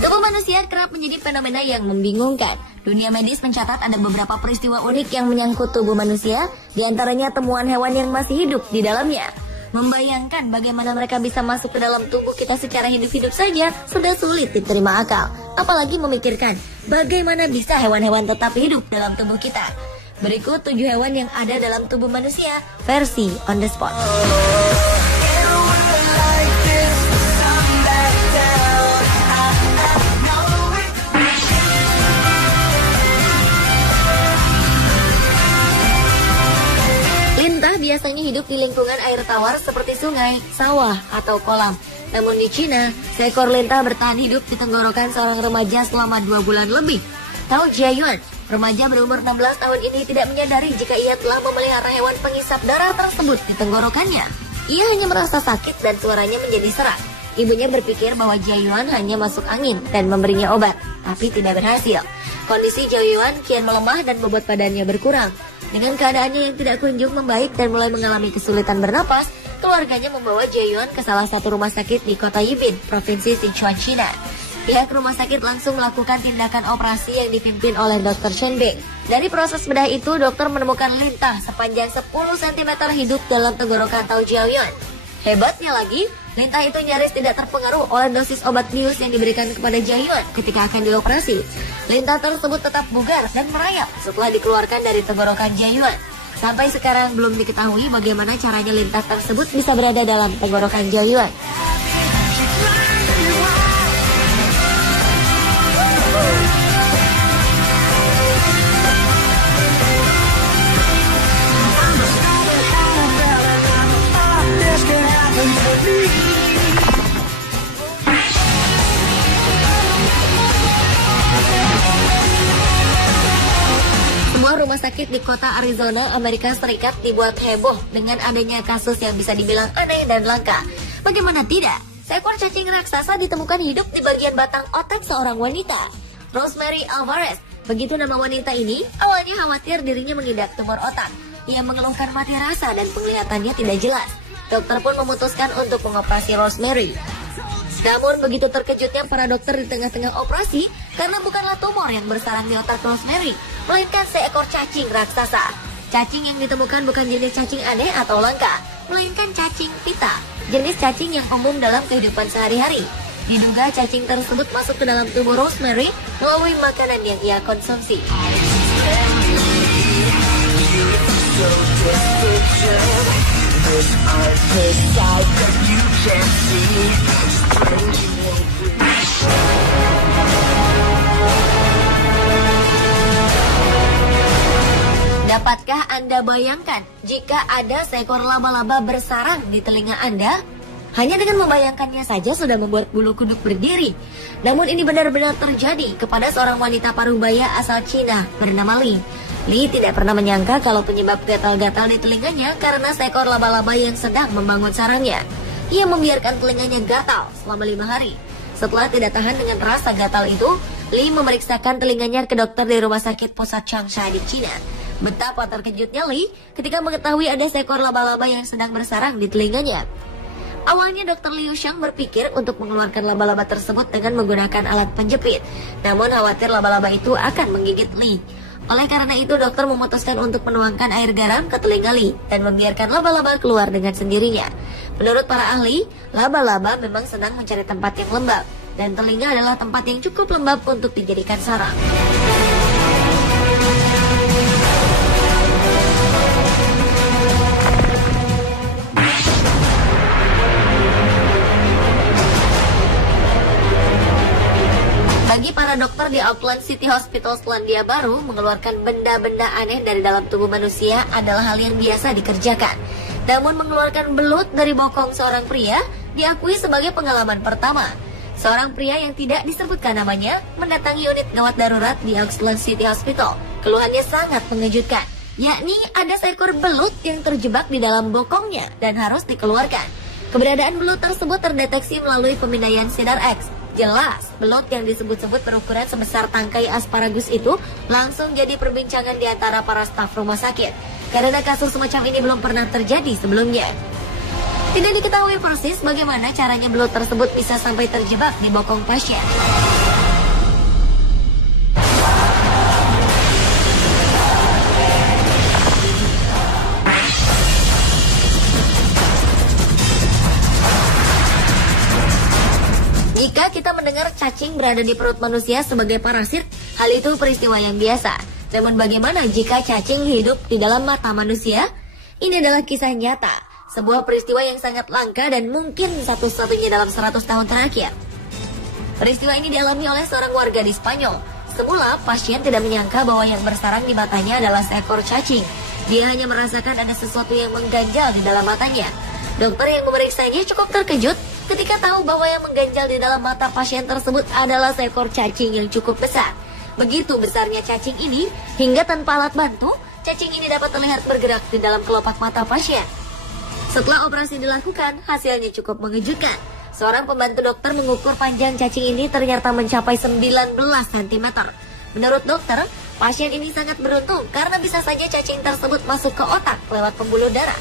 Tubuh manusia kerap menjadi fenomena yang membingungkan. Dunia medis mencatat ada beberapa peristiwa unik yang menyangkut tubuh manusia, di antaranya temuan hewan yang masih hidup di dalamnya. Membayangkan bagaimana mereka bisa masuk ke dalam tubuh kita secara hidup-hidup saja sudah sulit diterima akal. Apalagi memikirkan bagaimana bisa hewan-hewan tetap hidup dalam tubuh kita. Berikut 7 hewan yang ada dalam tubuh manusia versi on the spot. Lintah biasanya hidup di lingkungan air tawar seperti sungai, sawah, atau kolam. Namun di Cina, seekor lintah bertahan hidup di tenggorokan seorang remaja selama 2 bulan lebih. Tao Jiayuan, remaja berumur 16 tahun ini tidak menyadari jika ia telah memelihara hewan pengisap darah tersebut di tenggorokannya. Ia hanya merasa sakit dan suaranya menjadi serak. Ibunya berpikir bahwa Jiayuan hanya masuk angin dan memberinya obat, tapi tidak berhasil. Kondisi Jiayuan kian melemah dan bobot badannya berkurang. Dengan keadaannya yang tidak kunjung membaik dan mulai mengalami kesulitan bernapas, keluarganya membawa Jiayuan ke salah satu rumah sakit di kota Yibin, provinsi Sichuan, China. Pihak rumah sakit langsung melakukan tindakan operasi yang dipimpin oleh Dr. Chen Bing. Dari proses bedah itu, dokter menemukan lintah sepanjang 10 cm hidup dalam tenggorokan Tao Jiayuan. Hebatnya lagi, lintah itu nyaris tidak terpengaruh oleh dosis obat bius yang diberikan kepada Jiayuan ketika akan dioperasi. Lintah tersebut tetap bugar dan merayap setelah dikeluarkan dari tenggorokan Jiayuan. Sampai sekarang belum diketahui bagaimana caranya lintah tersebut bisa berada dalam tenggorokan Jiayuan. Sebuah rumah sakit di kota Arizona, Amerika Serikat dibuat heboh dengan adanya kasus yang bisa dibilang aneh dan langka. Bagaimana tidak? Seekor cacing raksasa ditemukan hidup di bagian batang otak seorang wanita. Rosemary Alvarez, begitu nama wanita ini, awalnya khawatir dirinya mengidap tumor otak. Ia mengeluhkan mati rasa dan penglihatannya tidak jelas. Dokter pun memutuskan untuk mengoperasi Rosemary. Namun begitu terkejutnya para dokter di tengah-tengah operasi karena bukanlah tumor yang bersarang di otak Rosemary, melainkan seekor cacing raksasa. Cacing yang ditemukan bukan jenis cacing aneh atau langka, melainkan cacing pita, jenis cacing yang umum dalam kehidupan sehari-hari. Diduga cacing tersebut masuk ke dalam tubuh Rosemary melalui makanan yang ia konsumsi. Dapatkah Anda bayangkan jika ada seekor laba-laba bersarang di telinga Anda? Hanya dengan membayangkannya saja sudah membuat bulu kuduk berdiri. Namun ini benar-benar terjadi kepada seorang wanita parubaya asal Cina bernama Li. Li tidak pernah menyangka kalau penyebab gatal-gatal di telinganya karena seekor laba-laba yang sedang membangun sarangnya. Ia membiarkan telinganya gatal selama 5 hari. Setelah tidak tahan dengan rasa gatal itu, Li memeriksakan telinganya ke dokter di rumah sakit pusat Changsha di Cina. Betapa terkejutnya Li ketika mengetahui ada seekor laba-laba yang sedang bersarang di telinganya. Awalnya Dr. Liu Shang berpikir untuk mengeluarkan laba-laba tersebut dengan menggunakan alat penjepit. Namun khawatir laba-laba itu akan menggigit Li. Oleh karena itu dokter memutuskan untuk menuangkan air garam ke telinga Li dan membiarkan laba-laba keluar dengan sendirinya. Menurut para ahli, laba-laba memang senang mencari tempat yang lembab, dan telinga adalah tempat yang cukup lembab untuk dijadikan sarang. Bagi para dokter di Auckland City Hospital Selandia Baru, mengeluarkan benda-benda aneh dari dalam tubuh manusia adalah hal yang biasa dikerjakan. Namun mengeluarkan belut dari bokong seorang pria diakui sebagai pengalaman pertama. Seorang pria yang tidak disebutkan namanya mendatangi unit gawat darurat di Auckland City Hospital. Keluhannya sangat mengejutkan, yakni ada seekor belut yang terjebak di dalam bokongnya dan harus dikeluarkan. Keberadaan belut tersebut terdeteksi melalui pemindaian sinar X. Jelas, belut yang disebut-sebut berukuran sebesar tangkai asparagus itu langsung jadi perbincangan di antara para staf rumah sakit, karena kasus semacam ini belum pernah terjadi sebelumnya. Tidak diketahui persis bagaimana caranya belut tersebut bisa sampai terjebak di bokong pasien. Jika kita mendengar cacing berada di perut manusia sebagai parasit, hal itu peristiwa yang biasa. Namun bagaimana jika cacing hidup di dalam mata manusia? Ini adalah kisah nyata, sebuah peristiwa yang sangat langka dan mungkin satu-satunya dalam 100 tahun terakhir. Peristiwa ini dialami oleh seorang warga di Spanyol. Semula, pasien tidak menyangka bahwa yang bersarang di matanya adalah seekor cacing. Dia hanya merasakan ada sesuatu yang mengganjal di dalam matanya. Dokter yang memeriksanya cukup terkejut ketika tahu bahwa yang mengganjal di dalam mata pasien tersebut adalah seekor cacing yang cukup besar. Begitu besarnya cacing ini, hingga tanpa alat bantu, cacing ini dapat terlihat bergerak di dalam kelopak mata pasien. Setelah operasi dilakukan, hasilnya cukup mengejutkan. Seorang pembantu dokter mengukur panjang cacing ini ternyata mencapai 19 cm. Menurut dokter, pasien ini sangat beruntung karena bisa saja cacing tersebut masuk ke otak lewat pembuluh darah.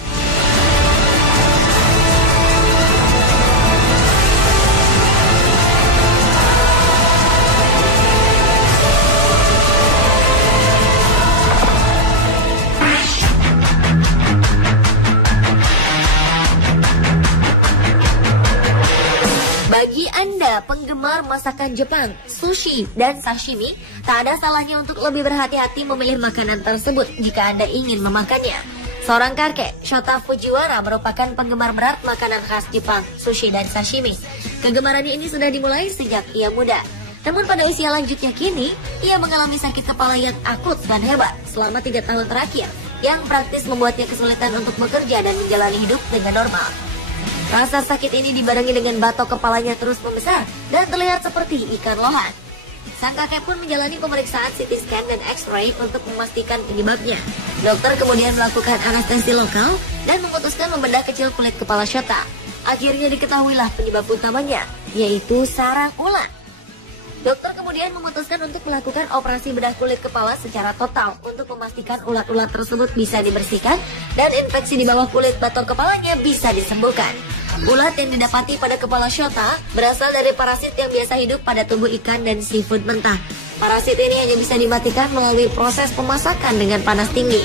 Bagi Anda penggemar masakan Jepang, sushi dan sashimi, tak ada salahnya untuk lebih berhati-hati memilih makanan tersebut jika Anda ingin memakannya. Seorang kakek, Shota Fujiwara, merupakan penggemar berat makanan khas Jepang, sushi dan sashimi. Kegemarannya ini sudah dimulai sejak ia muda. Namun pada usia lanjutnya kini, ia mengalami sakit kepala yang akut dan hebat selama 3 tahun terakhir, yang praktis membuatnya kesulitan untuk bekerja dan menjalani hidup dengan normal. Rasa sakit ini dibarengi dengan batok kepalanya terus membesar dan terlihat seperti ikan lohan. Sang kakek pun menjalani pemeriksaan CT scan dan X-ray untuk memastikan penyebabnya. Dokter kemudian melakukan anestesi lokal dan memutuskan membedah kecil kulit kepala Shota. Akhirnya diketahuilah penyebab utamanya, yaitu sarang ulat. Dokter kemudian memutuskan untuk melakukan operasi bedah kulit kepala secara total untuk memastikan ulat-ulat tersebut bisa dibersihkan dan infeksi di bawah kulit batok kepalanya bisa disembuhkan. Ulat yang didapati pada kepala Shota berasal dari parasit yang biasa hidup pada tubuh ikan dan seafood mentah. Parasit ini hanya bisa dimatikan melalui proses pemasakan dengan panas tinggi.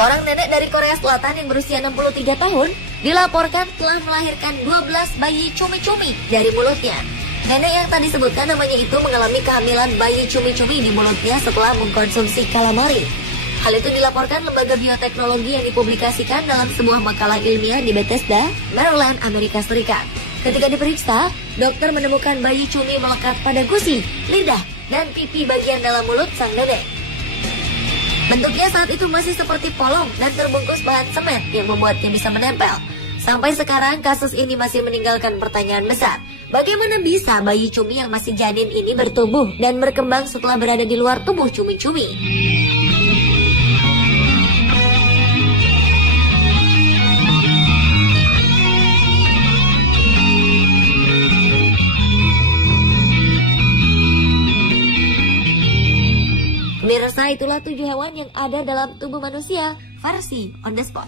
Seorang nenek dari Korea Selatan yang berusia 63 tahun dilaporkan telah melahirkan 12 bayi cumi-cumi dari mulutnya. Nenek yang tadi disebutkan namanya itu mengalami kehamilan bayi cumi-cumi di mulutnya setelah mengkonsumsi calamari. Hal itu dilaporkan lembaga bioteknologi yang dipublikasikan dalam sebuah makalah ilmiah di Bethesda, Maryland, Amerika Serikat. Ketika diperiksa, dokter menemukan bayi cumi melekat pada gusi, lidah, dan pipi bagian dalam mulut sang nenek. Bentuknya saat itu masih seperti polong dan terbungkus bahan semen yang membuatnya bisa menempel. Sampai sekarang kasus ini masih meninggalkan pertanyaan besar. Bagaimana bisa bayi cumi yang masih janin ini bertumbuh dan berkembang setelah berada di luar tubuh cumi-cumi? Pemirsa, itulah 7 hewan yang ada dalam tubuh manusia versi on the spot.